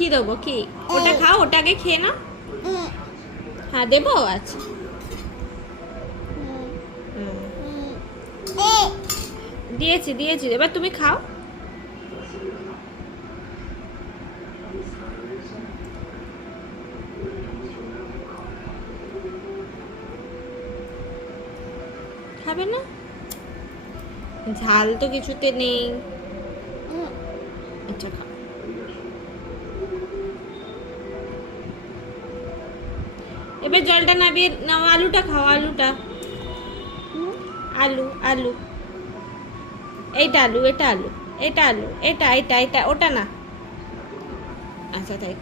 কি দেবো কি? ওটা খাও, ওটা আগে খেয়ে নাও। হ্যাঁ দেবো, আচ্ছা। দিয়েছি দিয়েছি, এবার তুমি খাও। খাবে না? ঝাল তো কিছুতে নেই। আচ্ছা খাও। এবার জলটা নামিয়ে নাও, আলুটা খাও, আলুটা। আলু আলু, এইটা আলু, এটা আলু, এটা আলু, এটা এটা এটা, ওটা না। আচ্ছা তাই।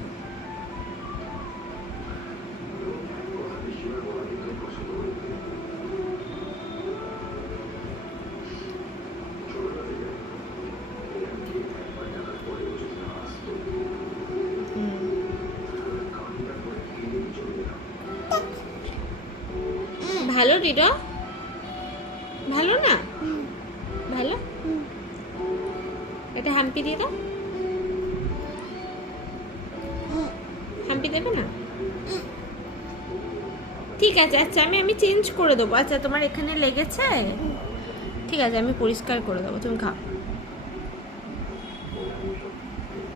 ভালো রিডো? ভালো না? ভালো। এটা হাম্পি দিয়ে দাও। হাম্পি দেবে না? ঠিক আছে, আচ্ছা আমি চেঞ্জ করে দেবো। আচ্ছা তোমার এখানে লেগেছে, ঠিক আছে আমি পরিষ্কার করে দেবো, তুমি খাও।